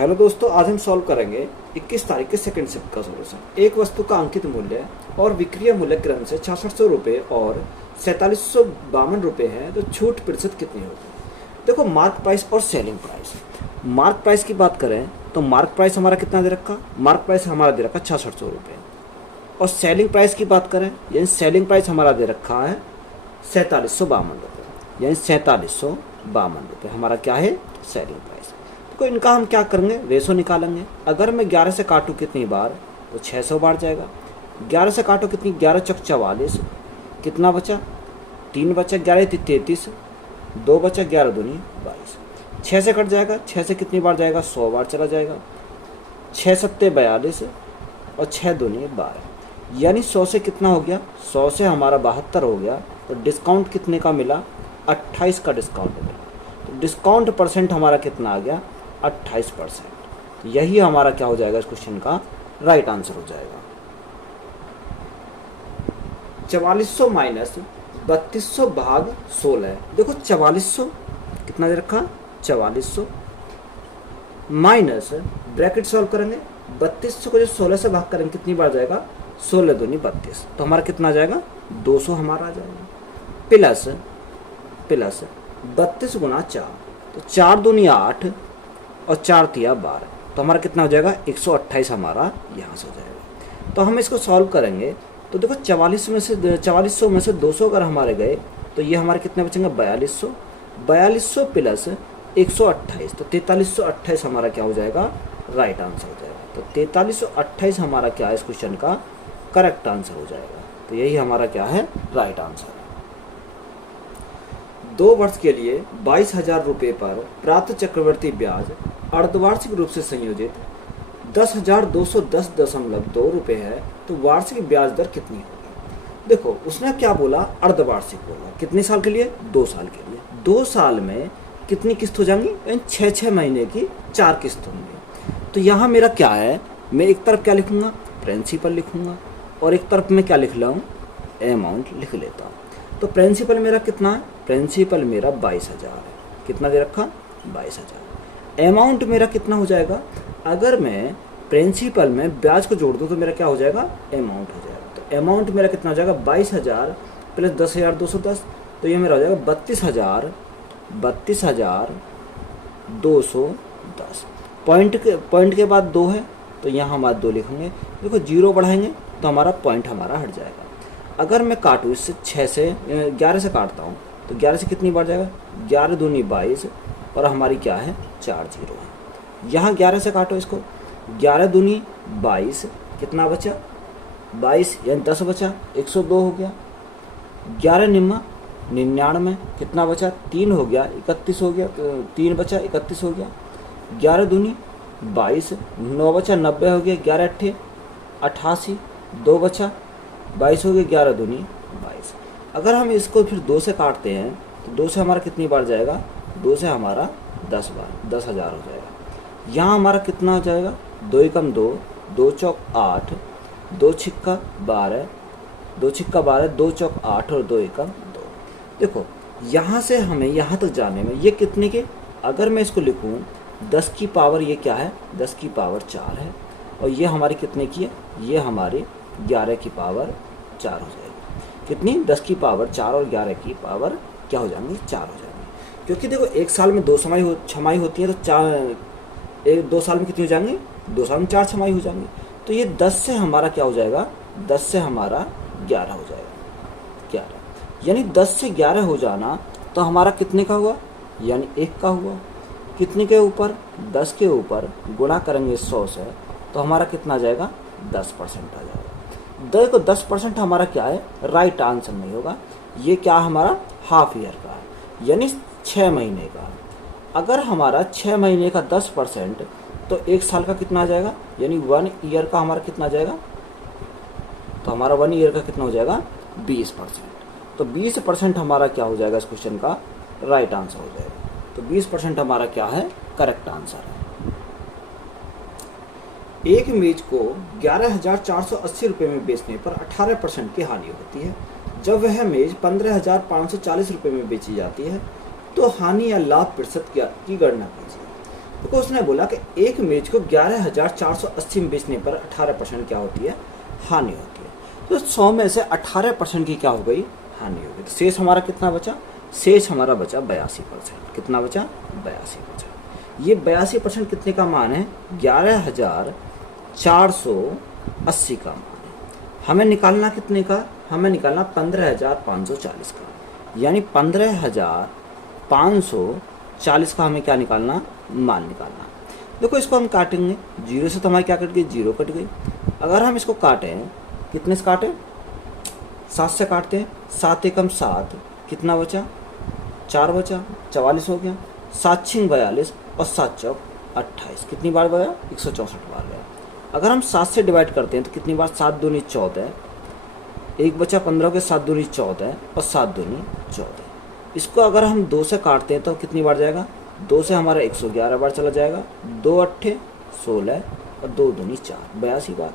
Hello दोस्तों, आज हम सॉल्व करेंगे 21 तारीख के सेकंड शिफ्ट का सॉल्यूशन। एक वस्तु का अंकित मूल्य और विक्रय मूल्य क्रम से 6600 रुपये और 4752 रुपये है, तो छूट प्रतिशत कितनी होगी। देखो, मार्क प्राइस और सेलिंग प्राइस। मार्क प्राइस की बात करें तो मार्क प्राइस हमारा कितना दे रखा, मार्क प्राइस हमारा दे रखा 6600 रुपये। और सेलिंग प्राइस की बात करें, यानी सेलिंग प्राइस हमारा दे रखा है 4752 रुपये, यानी 4752 रुपये हमारा क्या है, सेलिंग प्राइस। तो इनका हम क्या करेंगे, रेशो निकालेंगे। अगर मैं 11 से काटूँ कितनी बार, तो 600 बार जाएगा। 11 से काटो कितनी, 11 चौक 44, कितना बचा, 3 बचा, 11 33, 2 बचा, 11 दूनी 22। 6 से कट जाएगा, 6 से कितनी बार जाएगा, 100 बार चला जाएगा। 6 सत्ते 42 और 6 दूनी 12, यानी 100 से कितना हो गया, 100 से हमारा 72 हो गया। तो डिस्काउंट कितने का मिला, 28 का डिस्काउंट मिला। तो डिस्काउंट परसेंट हमारा कितना आ गया, 28%। यही हमारा क्या हो जाएगा, इस क्वेश्चन का राइट आंसर हो जाएगा। 4400 माइनस 3200 भाग 16। देखो 4400 कितना दे रखा, 4400 माइनस ब्रैकेट सॉल्व करेंगे, 3200 को जो 16 से भाग करेंगे कितनी बार जाएगा, 16 दूनी 32, तो हमारा कितना आ जाएगा, 200 हमारा आ जाएगा। प्लस 32 गुना 4, तो 4 दूनी 8 और 4 तिया 12, तो हमारा कितना हो जाएगा, 128 हमारा यहाँ से हो जाएगा। तो हम इसको सॉल्व करेंगे तो देखो 4400 में से 200 अगर हमारे गए तो ये हमारे कितने बचेंगे, 4200 प्लस 128, तो 4328 हमारा क्या हो जाएगा, राइट आंसर हो जाएगा। तो 4328 हमारा क्या है, इस क्वेश्चन का करेक्ट आंसर हो जाएगा। तो यही हमारा क्या है, राइट आंसर है। 2 वर्ष के लिए 22,000 रुपये पर प्राप्त चक्रवृद्धि ब्याज अर्धवार्षिक रूप से संयोजित 10,210.2 रुपये है, तो वार्षिक ब्याज दर कितनी होगी। देखो उसने क्या बोला, अर्धवार्षिक बोला। कितने साल के लिए, 2 साल के लिए। 2 साल में कितनी किस्त हो जाएंगी, 6 महीने की 4 किस्त होंगी। तो यहाँ मेरा क्या है, मैं एक तरफ क्या लिखूंगा, प्रिंसिपल लिखूंगा, और एक तरफ मैं क्या लिख रहा हूँ, अमाउंट लिख लेता हूँ। तो प्रिंसिपल मेरा कितना है, प्रिंसिपल मेरा 22,000 है। कितना दे रखा, 22,000। अमाउंट मेरा कितना हो जाएगा, अगर मैं प्रिंसिपल में ब्याज को जोड़ दूँ तो मेरा क्या हो जाएगा, अमाउंट हो जाएगा। तो अमाउंट मेरा कितना हो जाएगा, 22,000 प्लस 10,210, तो ये मेरा हो जाएगा 32,210। पॉइंट के बाद 2 है, तो यहाँ हमारा 2 लिखेंगे। देखो 0 बढ़ाएंगे तो हमारा पॉइंट हमारा हट जाएगा। अगर मैं काटूँ इससे 11 से काटता हूँ तो 11 से कितनी बार जाएगा, 11 दूनी 22 और हमारी क्या है, 4 0 है। यहाँ 11 से काटो इसको, 11 दूनी 22, कितना बचा, 22 यानी 10 बचा, 102 हो गया। 11 निम्मा 99, कितना बचा, 3 हो गया, 31 हो गया, 3 बचा, 31 हो गया। 11 दूनी 22, 9 बचा, 90 हो गया। 11 अट्ठे 88, 2 बचा, 22 हो गया। 11 दूनी 22। अगर हम इसको फिर 2 से काटते हैं तो 2 से हमारा कितनी बार जाएगा, 2 से हमारा 10 बार, 10,000 हो जाएगा। यहाँ हमारा कितना हो जाएगा, 2 एकम 2, 2 चौक 8, 2 छिक्का 12, 2 छिक्का 12, 2 चौक 8 और 2 एकम 2। देखो यहाँ से हमें यहाँ तक जाने में ये कितने के, अगर मैं इसको लिखूँ 10 की पावर, ये क्या है, 10 की पावर 4 है, और ये हमारी कितने की है, ये हमारी 11 की पावर 4 हो जाएगी। कितनी, 10 की पावर 4 और 11 की पावर क्या हो जाएंगी, 4 हो जाएंगी। क्योंकि देखो एक साल में 2 छमाही होती है, तो 2 साल में कितनी हो जाएंगी, 2 साल में 4 छमाही हो जाएंगी। तो ये 10 से हमारा क्या हो जाएगा, 10 से हमारा 11 हो जाएगा, 11, यानी 10 से 11 हो जाना, तो हमारा कितने का हुआ, यानी 1 का हुआ। कितने के ऊपर, 10 के ऊपर गुणा करेंगे 100 से, तो हमारा कितना आ जाएगा, 10% आ जाएगा। देखो 10% हमारा क्या है, राइट आंसर नहीं होगा। ये क्या हमारा हाफ ईयर का है, यानी 6 महीने का। अगर हमारा 6 महीने का 10%, तो 1 साल का कितना आ जाएगा, यानी 1 ईयर का हमारा कितना आ जाएगा, तो हमारा 1 ईयर का कितना हो जाएगा, 20%। तो 20% हमारा क्या हो जाएगा, इस क्वेश्चन का राइट आंसर हो जाएगा। तो 20% हमारा क्या है, करेक्ट आंसर है। एक मेज को 11,480 रुपये में बेचने पर 18% की हानि होती है। जब वह मेज 15,540 रुपये में बेची जाती है तो हानि या लाभ प्रतिशत की गणना कीजिए। तो उसने बोला कि एक मिर्च को 11,480 में बेचने पर 18% क्या होती है, हानि होती है। तो 100 में से 18% की क्या हो गई, हानि हो गई। तो शेष हमारा कितना बचा, शेष हमारा बचा 82%। कितना बचा, 82%। ये 82% कितने का मान है, 11,480 का मान है। हमें निकालना कितने का, हमें निकालना 15,540 का, यानी 15,540 का हमें क्या निकालना, मान निकालना। देखो इसको हम काटेंगे, 0 से तो हमारी क्या कट गई, 0 कट गई। अगर हम इसको काटें, कितने से काटें, 7 से काटते हैं, 7 एकम 7, कितना बचा, 4 बचा, 44 हो गया। 7 छिंग 42 और 7 चौक 28, कितनी बार गया, 164 बार गया। अगर हम 7 से डिवाइड करते हैं तो कितनी बार, 7 दूनी 14, एक बचा 15 के, 7 दूनी 14 और 7 दूनी 14। इसको अगर हम 2 से काटते हैं तो कितनी बार जाएगा, 2 से हमारा 111 बार चला जाएगा, 2 अट्ठे 16 और 2 दूनी 4, 82 बार।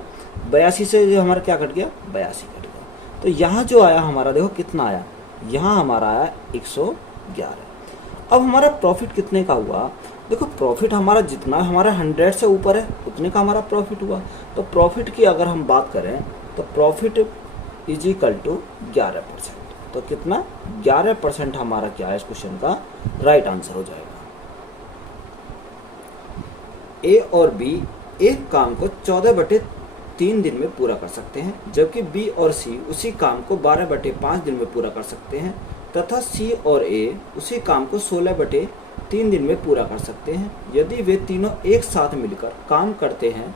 82 से जो हमारा क्या कट गया, 82 कट गया। तो यहाँ जो आया हमारा, देखो कितना आया, यहाँ हमारा आया 111। अब हमारा प्रॉफिट कितने का हुआ, देखो प्रॉफिट हमारा जितना हमारा 100 से ऊपर है उतने का हमारा प्रॉफिट हुआ। तो प्रॉफिट की अगर हम बात करें तो प्रॉफिट इज इक्वल टू 11%। तो कितना, 11% हमारा क्या है इस क्वेश्चन का राइट आंसर हो जाएगा। ए और बी एक काम को 14/3 दिन में पूरा कर सकते हैं, जबकि बी और सी उसी काम को 12/5 दिन में पूरा कर सकते हैं, तथा सी और ए उसी काम को 16/3 दिन में पूरा कर सकते हैं। यदि वे तीनों एक साथ मिलकर काम करते हैं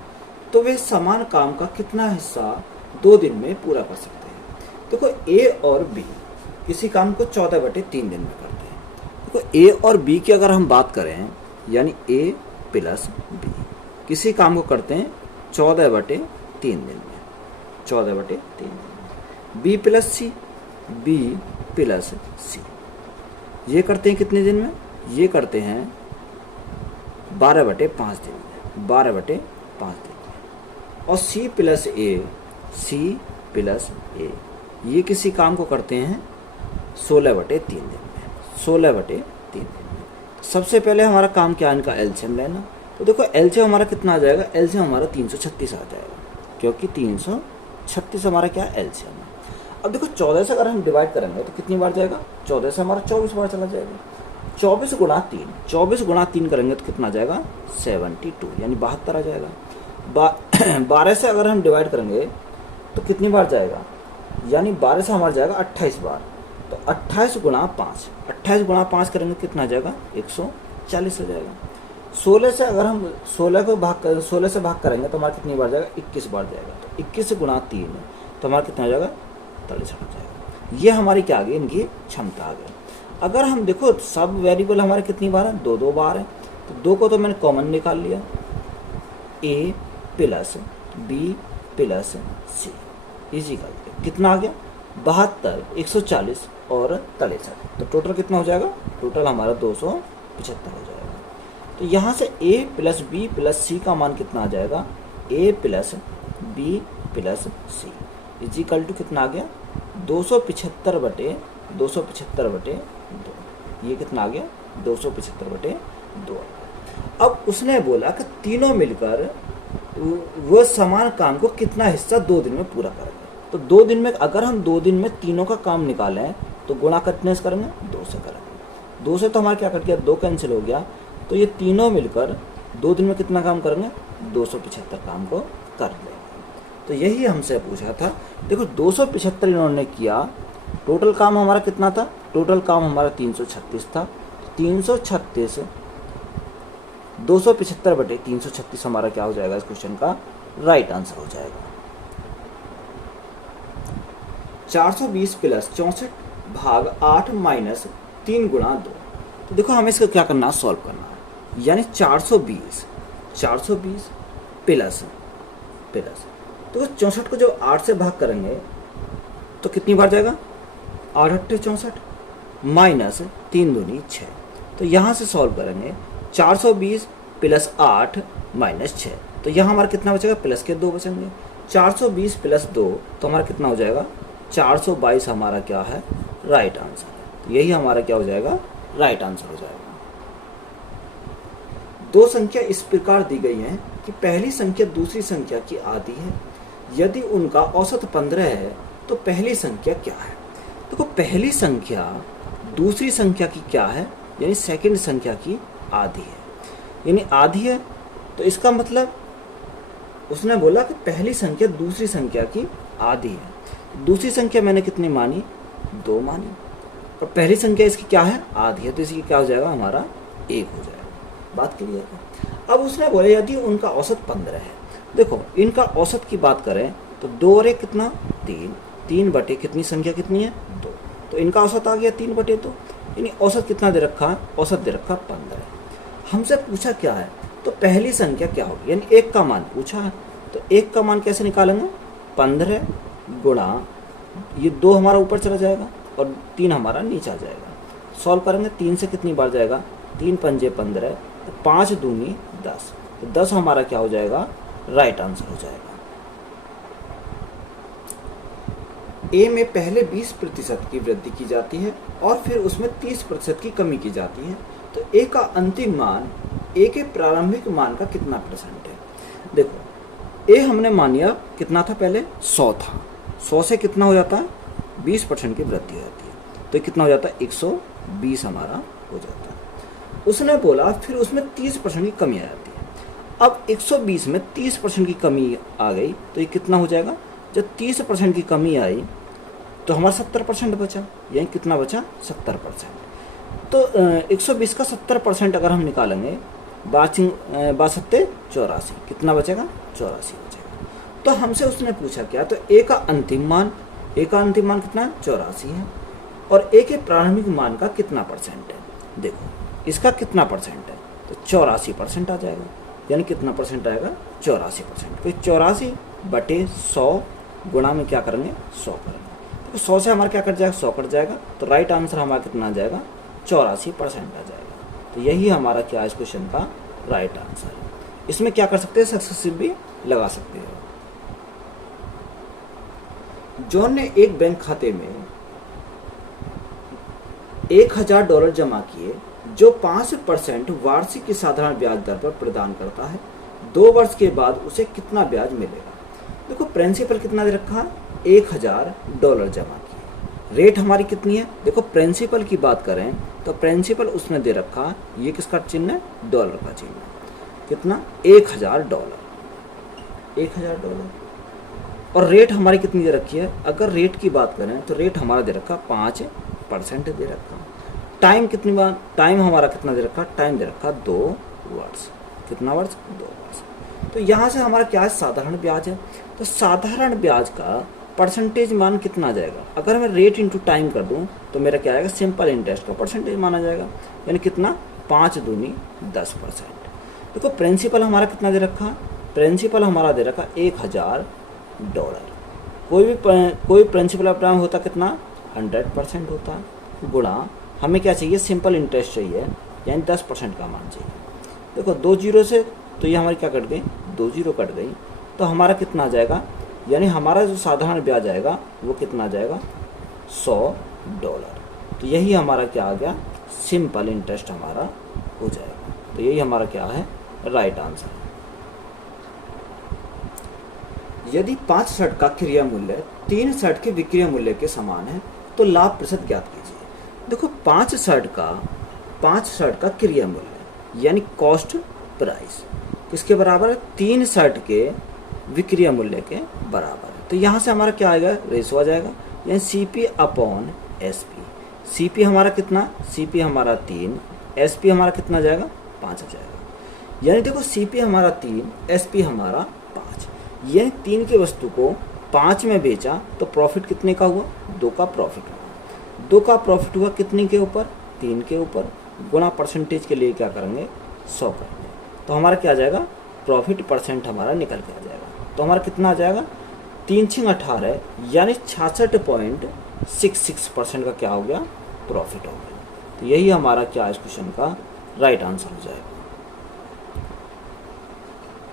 तो वे समान काम का कितना हिस्सा 2 दिन में पूरा कर सकते हैं। देखो ए और बी किसी काम को 14/3 दिन में करते हैं। देखो ए और बी की अगर हम बात करें, यानी ए प्लस बी किसी काम को करते हैं 14/3 दिन में, 14/3 दिन में। बी प्लस सी, बी प्लस सी ये करते हैं कितने दिन में, ये करते हैं 12/5 दिन में, 12/5 दिन में। और सी प्लस ए, सी प्लस ए ये किसी काम को करते हैं 16/3 दिन में, 16/3 दिन में। सबसे पहले हमारा काम क्या है, इनका एलसीएम लेना। तो देखो एलसीएम हमारा कितना आ जाएगा, एलसीएम हमारा 336 आ जाएगा, क्योंकि 336 हमारा क्या एलसीएम है। अब देखो 14 से अगर हम डिवाइड करेंगे तो कितनी बार जाएगा, 14 से हमारा 24 बार चला जाएगा। 24 गुणा 3, 24 गुणा 3 करेंगे तो कितना जाएगा, 72, यानी 72 आ जाएगा। 12 से अगर हम डिवाइड करेंगे तो कितनी बार जाएगा, यानी 12 से हमारा जाएगा 28 बार। तो 28 गुणा 5, 28 गुणा 5 करेंगे कितना जाएगा, 140 हो जाएगा। 16 से अगर हम 16 से भाग करेंगे तो हमारा कितनी बार जाएगा, 21 बार जाएगा। तो 21 गुणा 3 तो हमारा कितना हो जाएगा, 43 हो जाएगा। ये हमारी क्या आ गई, इनकी क्षमता आ गई। अगर हम देखो सब वेरिएबल हमारे कितनी बार है, 2 बार है। तो 2 को तो मैंने कॉमन निकाल लिया, ए plus B plus C is equal कितना आ गया, 72, 140 और 63। तो टोटल कितना हो जाएगा, टोटल हमारा 275 हो जाएगा। तो यहाँ से A plus B plus C का मान कितना आ जाएगा, A plus B plus C equal to कितना आ गया, 275/2 ये कितना आ गया, 275/2। अब उसने बोला कि तीनों मिलकर वो समान काम को कितना हिस्सा 2 दिन में पूरा करेंगे। तो 2 दिन में अगर हम 2 दिन में तीनों का काम निकालें तो गुणा कितने से करेंगे, 2 से करेंगे। 2 से तो हमारा क्या कट गया, 2 कैंसिल हो गया। तो ये तीनों मिलकर 2 दिन में कितना काम करेंगे, 275 काम को कर लेंगे। तो यही हमसे पूछा था। देखो 275 इन्होंने किया, टोटल काम हमारा कितना था, टोटल काम हमारा 336 था। 336 275/336 हमारा क्या हो जाएगा, इस क्वेश्चन का राइट आंसर हो जाएगा। 420 प्लस 64 भाग 8 माइनस 3 गुणा 2। तो देखो हमें इसका क्या करना है, सॉल्व करना है। यानी 420 प्लस तो 64 को जब 8 से भाग करेंगे तो कितनी बार जाएगा, 8 अट्ठे 64 माइनस 3 दूनी 6। तो यहाँ से सॉल्व करेंगे, 420 प्लस 8 माइनस 6। तो यहाँ हमारा कितना बचेगा, प्लस के 2 बचेंगे। 420 प्लस 2 तो हमारा कितना हो जाएगा, 422 हमारा क्या है, राइट आंसर है। तो यही हमारा क्या हो जाएगा, राइट आंसर हो जाएगा। दो संख्या इस प्रकार दी गई हैं कि पहली संख्या दूसरी संख्या की आधी है। यदि उनका औसत 15 है तो पहली संख्या क्या है? देखो पहली संख्या दूसरी संख्या की क्या है, यानी सेकंड संख्या की आधी है, यानी आधी है। तो इसका मतलब उसने बोला कि पहली संख्या दूसरी संख्या की आधी है। दूसरी संख्या मैंने कितनी मानी? 2 मानी, और पहली संख्या इसकी क्या है? आधी है, तो इसकी क्या हो जाएगा? हमारा 1 हो जाएगा। बात क्लियर है। अब उसने बोला यदि उनका औसत 15 है। देखो इनका औसत की बात करें तो 2 और 1 कितना? 3। 3 बटे कितनी संख्या कितनी है? 2। तो इनका औसत आ गया 3 बटे 2, यानी औसत कितना दे रखा है? औसत दे रखा 15। हमसे पूछा क्या है? तो पहली संख्या क्या होगी, यानी 1 का मान पूछा है। तो 1 का मान कैसे निकालेंगे? 15 गुणा ये 2 हमारा ऊपर चला जाएगा और 3 हमारा नीचे आ जाएगा। सॉल्व करेंगे 3 से कितनी बार जाएगा? 3 पंजे 15, तो 5 दूनी 10, तो 10 हमारा क्या हो जाएगा? राइट आंसर हो जाएगा। ए में पहले 20% की वृद्धि की जाती है और फिर उसमें 30% की कमी की जाती है, तो ए का अंतिम मान ए के प्रारंभिक मान का कितना परसेंट है? देखो ए हमने मान लिया कितना था? पहले 100 था। 100 से कितना हो जाता है? 20% की वृद्धि हो जाती है, तो ये कितना हो जाता है? 120 हमारा हो जाता है। उसने बोला फिर उसमें 30% की कमी आ जाती है। अब 120 में 30% की कमी आ गई, तो ये कितना हो जाएगा? जब 30% की कमी आई तो हमारा 70% बचा, यानी कितना बचा? 70%। तो 120 का 70% अगर हम निकालेंगे, 62 84, कितना बचेगा? 84 बचेगा। तो हमसे उसने पूछा क्या? तो ए का अंतिम मान, ए का अंतिम मान कितना है? 84 है, और ए के प्रारंभिक मान का कितना परसेंट है? देखो इसका कितना परसेंट है? तो 84% आ जाएगा, यानी कितना परसेंट आएगा? 84%। तो 84 बटे 100 गुणा में क्या करेंगे? 100 करेंगे। तो 100 से हमारा क्या कट जाएगा? 100 कट जाएगा, तो राइट आंसर हमारा कितना आ जाएगा? 84% आ जाएगा। तो यही हमारा क्या इस क्वेश्चन का राइट आंसर है। इसमें क्या कर सकते हैं? सक्सेसिव भी लगा सकते हो। जॉन ने एक बैंक खाते में $1000 जमा किए जो 5% वार्षिक की साधारण ब्याज दर पर प्रदान करता है। 2 वर्ष के बाद उसे कितना ब्याज मिलेगा? देखो प्रिंसिपल कितना दे रखा है? $1000 जमा किए। रेट हमारी कितनी है? देखो प्रिंसिपल की बात करें तो प्रिंसिपल उसने दे रखा, ये किसका चिन्ह है? डॉलर का चिन्ह। कितना? $1000। $1000। और रेट हमारी कितनी दे रखी है? अगर रेट की बात करें तो रेट हमारा दे रखा 5% दे रखा। टाइम कितनी बार? टाइम हमारा कितना दे रखा? टाइम दे रखा 2 वर्ष। कितना वर्ष? 2 वर्ष। तो यहाँ से हमारा क्या है? साधारण ब्याज है। तो साधारण ब्याज का परसेंटेज मान कितना आ जाएगा? अगर मैं रेट इंटू टाइम कर दूं तो मेरा क्या आएगा? सिंपल इंटरेस्ट का परसेंटेज माना जाएगा, यानी कितना? 5 दूनी 10%। देखो प्रिंसिपल हमारा कितना दे रखा? प्रिंसिपल हमारा दे रखा $1000। कोई प्रिंसिपल अपना होता कितना? 100% होता है, गुणा हमें क्या चाहिए? सिंपल इंटरेस्ट चाहिए, यानी 10% का मान चाहिए। देखो 2 जीरो से तो ये हमारी क्या कट गई? 2 जीरो कट गई, तो हमारा कितना आ जाएगा? यानी हमारा जो साधारण ब्याज आएगा वो कितना आ जाएगा? $100। तो यही हमारा क्या आ गया? सिंपल इंटरेस्ट हमारा हो जाएगा। तो यही हमारा क्या है? Right answer. यदि 5 शर्ट का क्रय मूल्य 3 शर्ट के विक्रय मूल्य के समान है तो लाभ प्रतिशत ज्ञात कीजिए। देखो 5 शर्ट का क्रय मूल्य यानी कॉस्ट प्राइस किसके बराबर है? 3 शर्ट के विक्रय मूल्य के बराबर है। तो यहाँ से हमारा क्या आएगा? रेशो आ जाएगा, यानी CP/SP। CP हमारा कितना? CP हमारा 3, SP हमारा कितना जाएगा? 5 आ जाएगा। यानी देखो CP हमारा 3, SP हमारा 5, यानी 3 की वस्तु को 5 में बेचा तो प्रॉफिट कितने का हुआ? 2 का प्रॉफिट हुआ। 2 का प्रॉफिट हुआ कितने के ऊपर? 3 के ऊपर, गुणा परसेंटेज के लिए क्या करेंगे? 100 करेंगे। तो हमारा क्या आ जाएगा? प्रॉफिट परसेंट हमारा निकल के आ जाएगा। तो हमारा कितना आ जाएगा? 3 × 18, यानी 66.66% का क्या हो गया? प्रॉफिट हो गया। तो यही हमारा क्या इस क्वेश्चन का राइट आंसर हो जाएगा।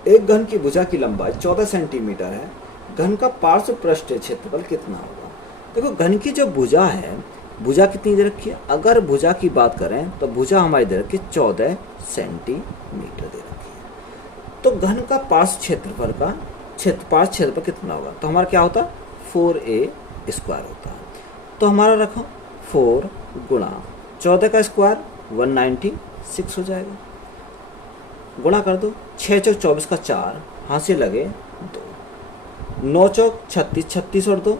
एक घन की भुजा की लंबाई 14 सेंटीमीटर है। घन का पार्श्व पृष्ठ क्षेत्रफल कितना होगा? देखो घन की जो भुजा है भुजा कितनी दे रखी है? अगर भुजा की बात करें तो भुजा हमारी दे रखी है 14 सेंटीमीटर दे रखी है। तो घन का पार्श्व क्षेत्रफल का पार्श्व क्षेत्रफल कितना होगा? तो हमारा क्या होता है? 4a² होता है। तो हमारा रखो 4 गुणा 14 का स्क्वायर 196 हो जाएगा, गुणा कर दो 6 चौक 24 का 4, हाँ से लगे 2, 9 चौक 36, 36 और 2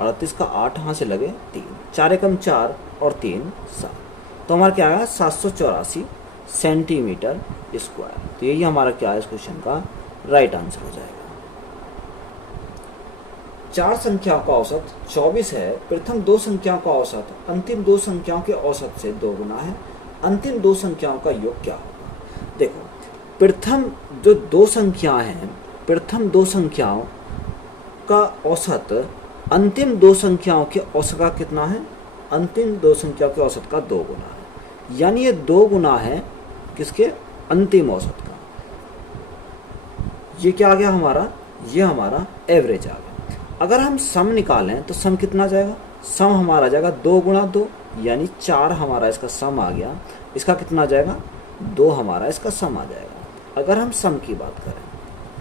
38 का 8, हाँ से लगे 3, 4 एकम 4 और 3 7। तो हमारा क्या आया? 784 सेंटीमीटर स्क्वायर। तो यही हमारा क्या है इस क्वेश्चन का राइट आंसर हो जाएगा। 4 संख्याओं का औसत 24 है। प्रथम 2 संख्याओं का औसत अंतिम 2 संख्याओं के औसत से 2 गुना है। अंतिम 2 संख्याओं का योग क्या होगा? देखो, प्रथम जो 2 संख्याएं हैं, प्रथम 2 संख्याओं का औसत अंतिम 2 संख्याओं के औसत का कितना है? अंतिम 2 संख्याओं के औसत का 2 गुना है। यानी ये 2 गुना है किसके? अंतिम औसत का। ये क्या आ गया हमारा? ये हमारा एवरेज आ गया। अगर हम सम निकालें तो सम कितना जाएगा? सम हमारा जाएगा 2 गुणा 2, यानी 4 हमारा इसका सम आ गया। इसका कितना जाएगा? 2 हमारा इसका सम आ जाएगा। अगर हम सम की बात करें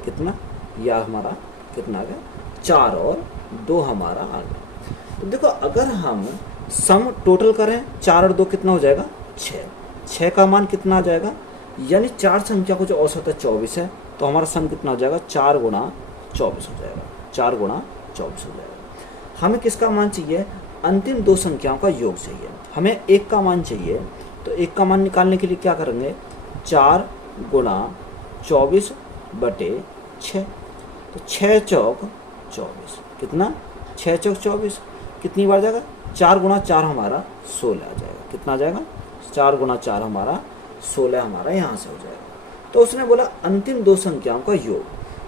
कितना, या हमारा कितना आ गया? 4 और 2 हमारा आ गया। तो देखो, अगर हम सम टोटल करें 4 और 2 कितना हो जाएगा? 6। 6 का मान कितना आ जाएगा? यानी 4 संख्या को जो औसत है 24 है, तो हमारा सम कितना हो जाएगा? 4 गुणा 24 हो जाएगा। 4 गुणा 24 हो जाएगा। हमें किसका मान चाहिए? अंतिम 2 संख्याओं का योग चाहिए। हमें 1 का मान चाहिए, तो 1 का मान निकालने के लिए क्या करेंगे? 4 गुणा 24 बटे 6। तो 6 चौक 24 कितना? 6 चौक 24 कितनी बार जाएगा? 4 गुणा 4 हमारा 16 आ जाएगा। कितना आ जाएगा? 4 गुणा 4 हमारा 16 हमारा यहाँ से हो जाएगा। तो उसने बोला अंतिम 2 संख्याओं का योग।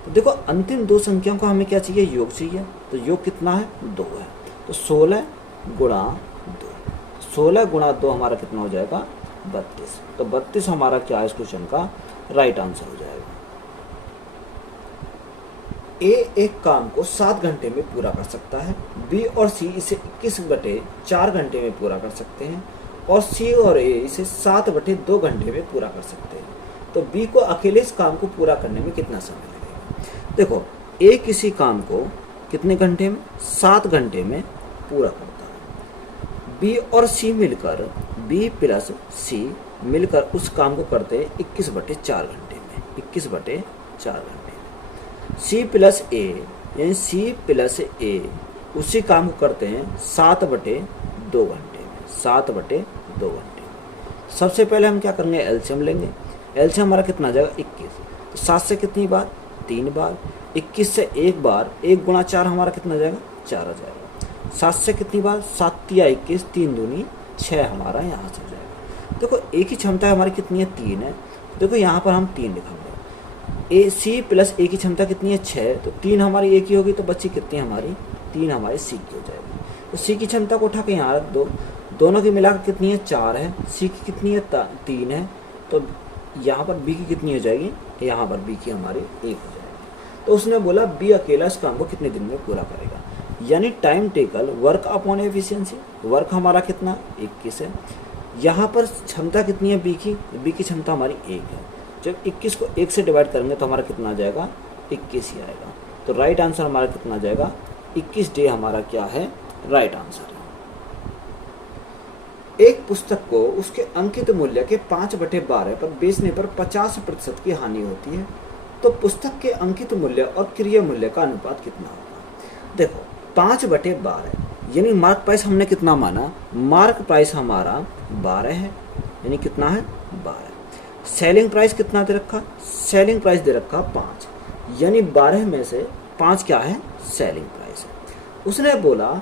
तो देखो, अंतिम 2 संख्याओं का हमें क्या चाहिए? योग चाहिए। तो योग कितना है? 2 है। तो 16 गुणा 2, 16 गुणा 2 हमारा कितना हो जाएगा? 32। तो 32 हमारा क्या है इस क्वेश्चन का राइट आंसर हो जाएगा। ए एक काम को 7 घंटे में पूरा कर सकता है। बी और सी इसे 21 बटे 4 घंटे में पूरा कर सकते हैं, और सी और ए इसे 7 बटे 2 घंटे में पूरा कर सकते हैं। तो बी को अकेले इस काम को पूरा करने में कितना समय लगेगा? देखो, ए किसी काम को कितने घंटे में? 7 घंटे में पूरा करता है। बी और सी मिलकर, बी प्लस सी मिलकर उस काम को करते हैं 21 बटे 4 घंटे में। 21 बटे 4 घंटे में। सी प्लस ए, यानी सी प्लस ए उसी काम को करते हैं 7 बटे 2 घंटे में। 7 बटे 2 घंटे में। सबसे पहले हम क्या करेंगे? एलसीएम लेंगे। एलसीएम हमारा कितना आ जाएगा? 21। तो 7 से कितनी बार? 3 बार। 21 से 1 बार, 1 गुणा 4 हमारा कितना आ जाएगा? 4 आ जाएगा। 7 से कितनी बार? 7 या 21, 3 दूनी 6 हमारा यहाँ से हो जाएगा। देखो, एक ही क्षमता हमारी कितनी है? 3 है। देखो, यहाँ पर हम 3 लिखेंगे। ए सी प्लस ए की क्षमता कितनी है? 6। तो 3 हमारी ए की होगी, तो बच्ची कितनी हमारी? 3 हमारी सी की हो जाएगी। तो सी की क्षमता को उठा के यहाँ रख दो। दोनों की मिलाकर कितनी है? 4 है। सी की कितनी है? 3 है। तो यहाँ पर बी की कितनी हो जाएगी? यहाँ पर बी की हमारी 1 हो जाएगी। तो उसने बोला बी अकेला इस काम को कितने दिन में पूरा करेगा, यानी time tackle work upon efficiency. Work हमारा कितना? 21 है। यहाँ पर क्षमता कितनी है बी की? बी की क्षमता हमारी 1 है। जब 21 को 1 से डिवाइड करेंगे तो हमारा कितना आ जाएगा? 21 ही आएगा। तो राइट आंसर हमारा कितना आ जाएगा? 21 डे हमारा क्या है? राइट आंसर है। एक पुस्तक को उसके अंकित मूल्य के 5/12 पर बेचने पर 50% की हानि होती है, तो पुस्तक के अंकित मूल्य और क्रय मूल्य का अनुपात कितना होगा? देखो, 5/12 यानी मार्क प्राइस हमने कितना माना? मार्क प्राइस हमारा 12 है, यानी कितना है? 12। सेलिंग प्राइस कितना दे रखा? सेलिंग प्राइस दे रखा 5, यानी 12 में से 5 क्या है? सेलिंग प्राइस है। उसने बोला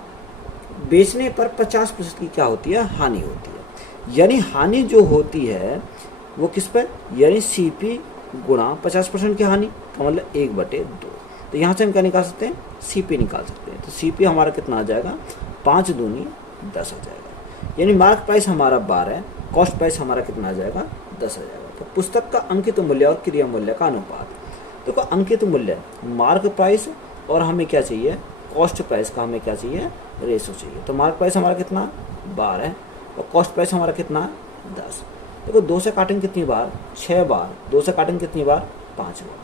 बेचने पर 50% की क्या होती है? हानि होती है। यानी हानि जो होती है वो किस पर? यानी सीपी गुणा 50% की हानि का मतलब 1/2। तो यहाँ से हम क्या निकाल सकते हैं? सीपी निकाल सकते हैं। तो सीपी हमारा कितना आ जाएगा? 5 दूनी 10 आ जाएगा। यानी मार्क प्राइस हमारा 12, कॉस्ट प्राइस हमारा कितना आ जाएगा? 10 आ जाएगा। तो पुस्तक का अंकित मूल्य और क्रय मूल्य का अनुपात। देखो, अंकित मूल्य मार्क प्राइस और हमें क्या चाहिए? कॉस्ट प्राइस का हमें क्या चाहिए, रेशो चाहिए। तो मार्क प्राइस हमारा कितना 12 है और कॉस्ट प्राइस हमारा कितना 10। देखो 2 से काटेंगे कितनी बार, 6 बार, 2 से काटेंगे कितनी बार, 5 बार।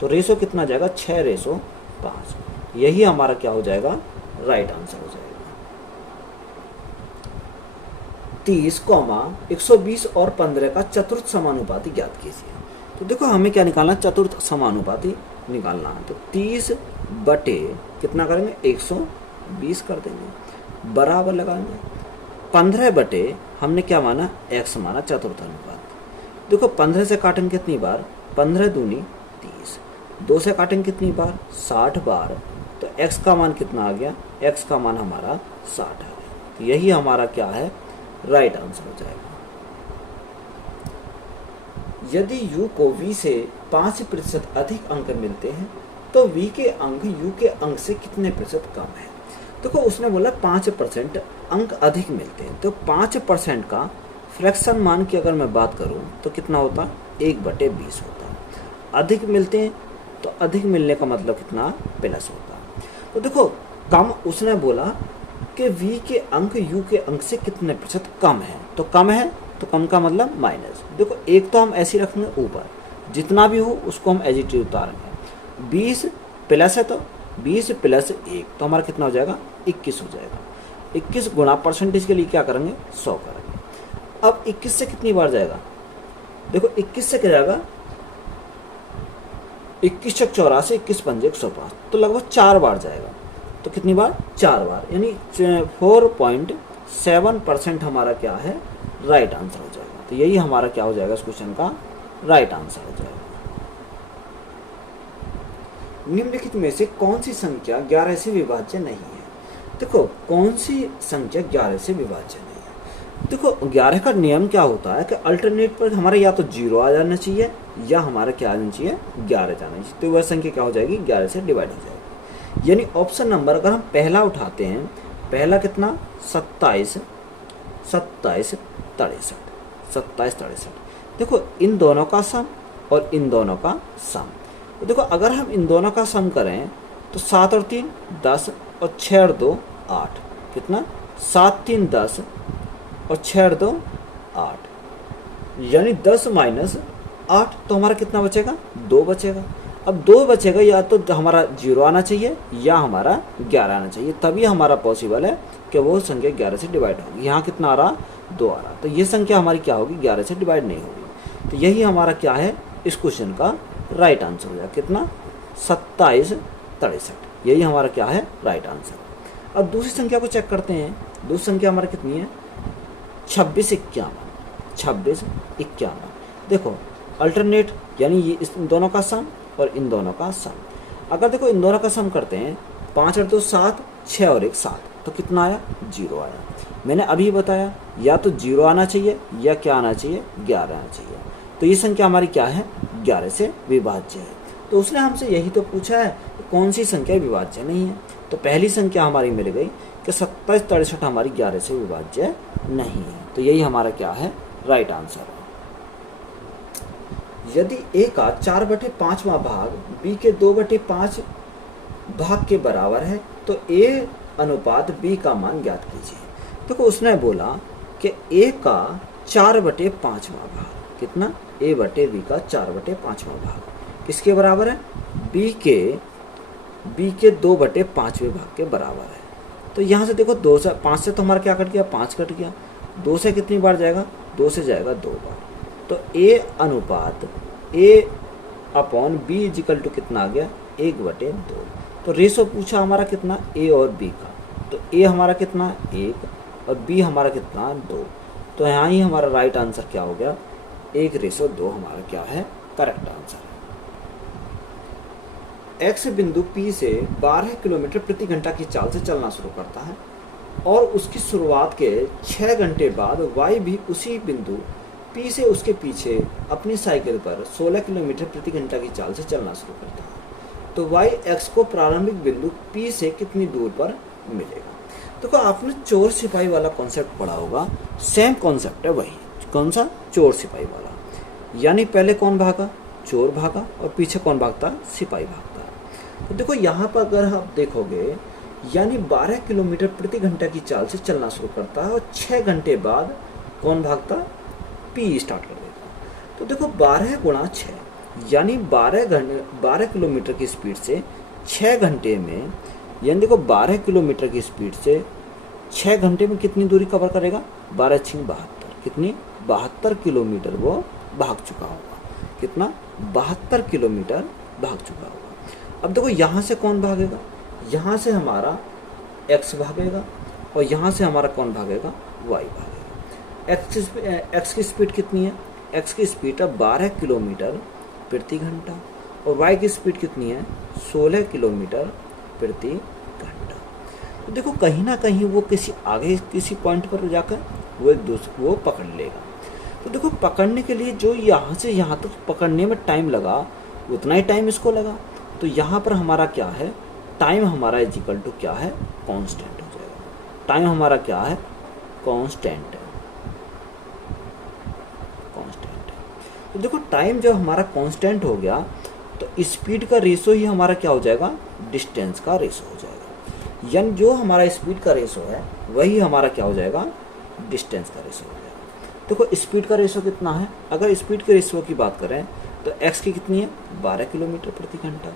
तो रेशो कितना जाएगा, 6:5। यही हमारा क्या हो जाएगा, राइट आंसर हो जाएगा। 30, 120 और 15 का चतुर्थ समानुपाती ज्ञात कीजिए। तो देखो हमें क्या निकालना, चतुर्थ समानुपाती निकालना है। तो 30 बटे कितना करेंगे, 120 कर देंगे, बराबर लगाएंगे 15 बटे हमने क्या माना, x माना, चतुर्थ अनुपात। देखो 15 से काटेंगे कितनी बार, 15 दूनी 30, 2 से काटेंगे कितनी बार, 60 बार। तो x का मान कितना आ गया, x का मान हमारा 60 आ गया। तो यही हमारा क्या है, राइट आंसर हो जाएगा। यदि u को v से 5% अधिक अंक मिलते हैं तो v के अंक u के अंक से कितने प्रतिशत कम है। देखो उसने बोला 5% अंक अधिक मिलते हैं, तो 5% का फ्रैक्शन मान की अगर मैं बात करूं तो कितना होता, 1/20 होता। अधिक मिलते हैं तो अधिक मिलने का मतलब कितना, प्लस होता। तो देखो कम, उसने बोला कि v के अंक u के अंक से कितने प्रतिशत कम है, तो कम है तो कम का मतलब माइनस। देखो एक तो हम ऐसे रखेंगे ऊपर, जितना भी हो उसको हम एज इट इज उतारेंगे। 20 प्लस है तो 20 प्लस 1 तो हमारा कितना हो जाएगा, 21 हो जाएगा। 21 गुणा परसेंटेज के लिए क्या करेंगे, 100 करेंगे। अब 21 से कितनी बार जाएगा, देखो 21 से क्या जाएगा, 21 छक 84, 21 पंजे 105, तो लगभग 4 बार जाएगा। तो कितनी बार, 4 बार, यानी 4.7% हमारा क्या है, राइट आंसर हो जाएगा। तो यही हमारा क्या हो जाएगा, इस क्वेश्चन का राइट आंसर हो जाएगा। निम्नलिखित में से कौन सी संख्या 11 से विभाज्य नहीं है। देखो कौन सी संख्या 11 से विभाज्य नहीं है। देखो 11 का नियम क्या होता है कि अल्टरनेट पर हमारा या तो 0 आ जाना चाहिए या हमारा क्या आ जाना चाहिए, 11 जाना चाहिए। तो वह संख्या क्या हो जाएगी, 11 से डिवाइड हो जाएगी। यानी ऑप्शन नंबर अगर हम पहला उठाते हैं, पहला कितना 27 63 देखो इन दोनों का सम और इन दोनों का सम। तो देखो अगर हम इन दोनों का सम करें तो 7 और 3 10 और 6 और 2 8, कितना 7 3 10 और 6 और 2 8, यानी 10 माइनस 8 तो हमारा कितना बचेगा, 2 बचेगा। अब 2 बचेगा, या तो हमारा 0 आना चाहिए या हमारा 11 आना चाहिए, तभी हमारा पॉसिबल है कि वो संख्या 11 से डिवाइड होगी। यहाँ कितना आ रहा, 2 आ रहा, तो ये संख्या हमारी क्या होगी, 11 से डिवाइड नहीं होगी। तो यही हमारा क्या है, इस क्वेश्चन का राइट आंसर हो जाएगा। कितना 27 63, यही हमारा क्या है, राइट आंसर। अब दूसरी संख्या को चेक करते हैं। दूसरी संख्या हमारी कितनी है, 26 51। देखो अल्टरनेट, यानी ये इस दोनों का सम और इन दोनों का सम। अगर देखो इन दोनों का सम करते हैं, 5 और 2 7, 6 और 1 7, तो कितना आया, 0 आया। मैंने अभी बताया या तो 0 आना चाहिए या क्या आना चाहिए, 11 आना चाहिए। तो ये संख्या हमारी क्या है, 11 से विभाज्य है। तो उसने हमसे यही तो पूछा है कौन सी संख्या विभाज्य नहीं है। तो पहली संख्या हमारी मिल गई कि 27 63 हमारी 11 से विभाज्य नहीं है। तो यही हमारा क्या है, राइट आंसर है। यदि a का 4/5वां भाग b के 2/5 भाग के बराबर है तो a अनुपात b का मान ज्ञात कीजिए। देखो उसने बोला कि a का 4/5वां भाग, कितना, a बटे b का 4/5वां भाग किसके बराबर है, b के 2/5वें भाग के बराबर है। तो यहाँ से देखो 2 से 5 से तो हमारा क्या कट गया, 5 कट गया। 2 से कितनी बार जाएगा, 2 से जाएगा 2 बार। तो a अनुपात a/b इजिकल टू कितना आ गया, 1/2। तो रेशो पूछा हमारा कितना, a और b का। तो a हमारा कितना 1 और b हमारा कितना 2। तो यहाँ ही हमारा राइट आंसर क्या हो गया, 1:2 हमारा क्या है, करेक्ट आंसर है। x बिंदु P से 12 किलोमीटर प्रति घंटा की चाल से चलना शुरू करता है और उसकी शुरुआत के 6 घंटे बाद y भी उसी बिंदु P से उसके पीछे अपनी साइकिल पर 16 किलोमीटर प्रति घंटा की चाल से चलना शुरू करता है। तो y x को प्रारंभिक बिंदु P से कितनी दूर पर मिलेगा। तो आपने चोर सिपाही वाला कॉन्सेप्ट पढ़ा होगा, सेम कॉन्सेप्ट है वही। कौन सा, चोर सिपाही वाला। यानी पहले कौन भागा, चोर भागा, और पीछे कौन भागता, सिपाही भागता। तो देखो यहाँ पर अगर आप देखोगे यानी 12 किलोमीटर प्रति घंटा की चाल से चलना शुरू करता है और 6 घंटे बाद कौन भागता, पी स्टार्ट कर देता। तो देखो 12 गुणा 6 यानी 12 किलोमीटर की स्पीड से 6 घंटे में, यानी देखो 12 किलोमीटर की स्पीड से 6 घंटे में कितनी दूरी कवर करेगा, 12 × 72, कितनी 72 किलोमीटर वो भाग चुका होगा। कितना, 72 किलोमीटर भाग चुका होगा। अब देखो यहाँ से कौन भागेगा, यहाँ से हमारा x भागेगा और यहाँ से हमारा कौन भागेगा, y भागेगा। x की स्पीड कितनी है, x की स्पीड है 12 किलोमीटर प्रति घंटा और y की स्पीड कितनी है, 16 किलोमीटर प्रति घंटा। तो देखो कहीं ना कहीं वो किसी पॉइंट पर जाकर वो पकड़ लेगा। तो देखो पकड़ने के लिए जो यहाँ से यहाँ तक पकड़ने में टाइम लगा उतना ही टाइम इसको लगा। तो यहाँ पर हमारा क्या है, टाइम हमारा इक्वल टू क्या है, कांस्टेंट हो जाएगा। टाइम हमारा क्या है, कांस्टेंट है, कांस्टेंट है। तो देखो टाइम जब हमारा कांस्टेंट हो गया तो स्पीड का रेशो ही हमारा क्या हो जाएगा, डिस्टेंस का रेशो हो जाएगा। यानी जो हमारा स्पीड का रेशो है वही हमारा क्या हो जाएगा, डिस्टेंस का रेशो हो जाएगा। देखो स्पीड का रेशो कितना है, अगर स्पीड के रेशो की बात करें तो x की कितनी है, 12 किलोमीटर प्रति घंटा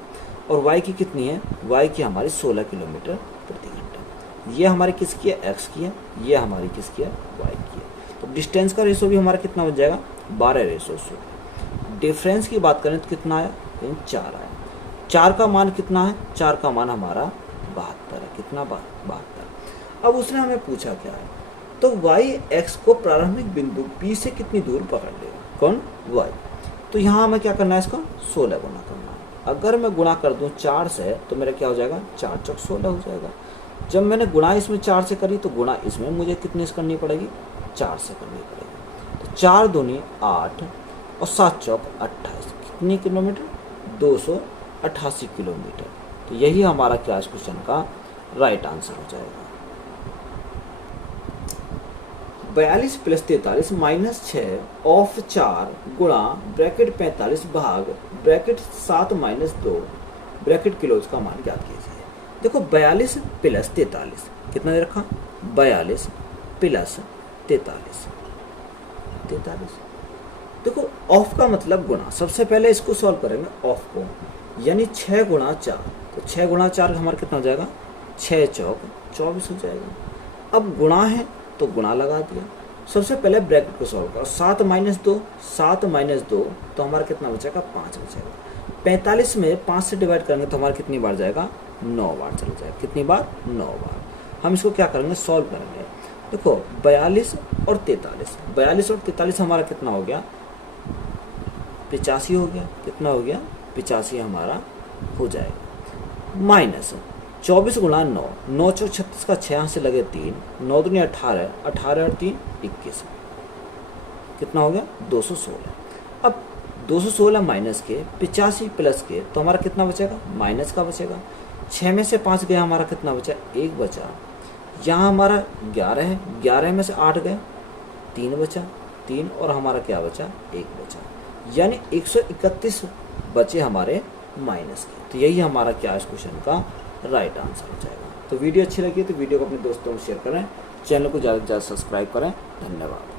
और y की कितनी है, y की हमारी 16 किलोमीटर प्रति घंटा। ये हमारी किसकी है, x की है, ये हमारी किसकी है, y की है। तो डिस्टेंस का रेशो भी हमारा कितना बन जाएगा, 12:16। डिफरेंस की बात करें तो कितना आया, 4 आया। 4 का मान कितना है, 4 का मान हमारा 72 है। कितना, 72। अब उसने हमें पूछा क्या है, तो y x को प्रारंभिक बिंदु P से कितनी दूर पकड़ लेगा, कौन, y। तो यहाँ हमें क्या करना है, इसका 16 गुना करना है। अगर मैं गुणा कर दूँ 4 से तो मेरा क्या हो जाएगा, 4 × 16 हो जाएगा। जब मैंने गुणा इसमें 4 से करी तो गुणा इसमें मुझे कितने से करनी पड़ेगी, 4 से करनी पड़ेगी। तो 4 दूनी 8 और 7 चौक 28, कितनी किलोमीटर, 288 किलोमीटर। तो यही हमारा क्या इस क्वेश्चन का राइट आंसर हो जाएगा। 42 + 43 - 6 ऑफ 4 गुणा ब्रैकेट 45 भाग ब्रैकेट 7 - 2 ब्रैकेट किलोज का मान ज्ञात कीजिए। देखो 42 + 43 कितना दे रखा, 42 + 43। देखो ऑफ का मतलब गुणा, सबसे पहले इसको सॉल्व करेंगे ऑफ को, यानी 6 × 4। तो 6 × 4 हमारा कितना हो जाएगा, 6 चौक 24 हो जाएगा। अब गुणा है तो गुणा लगा दिया। सबसे पहले ब्रैकेट को सॉल्व करो, 7 - 2, 7 - 2 तो हमारा कितना बचेगा, 5 बचेगा। 45 में 5 से डिवाइड करेंगे तो हमारा कितनी बार जाएगा, 9 बार चला जाएगा। कितनी बार, 9 बार। हम इसको क्या करेंगे, सॉल्व करेंगे। देखो 42 और 43, 42 और 43 हमारा कितना हो गया, 85 हो गया। कितना हो गया, 85 हमारा हो जाएगा। माइनस 24 × 9, 9 × 36 का 6 से लगे 3, 9 दूनी 18, 18 और 3 21, कितना हो गया, 216। अब 216 माइनस के 85 प्लस के तो हमारा कितना बचेगा, माइनस का बचेगा। 6 में से 5 गया, हमारा कितना बचा, 1 बचा। यहाँ हमारा 11 है, 11 में से 8 गए, 3 बचा, 3 और हमारा क्या बचा, 1 बचा। यानी 131 बचे हमारे माइनस के। तो यही हमारा क्या इस क्वेश्चन का राइट आंसर हो जाएगा। तो वीडियो अच्छी लगी तो वीडियो को अपने दोस्तों को शेयर करें, चैनल को ज़्यादा से ज़्यादा सब्सक्राइब करें। धन्यवाद।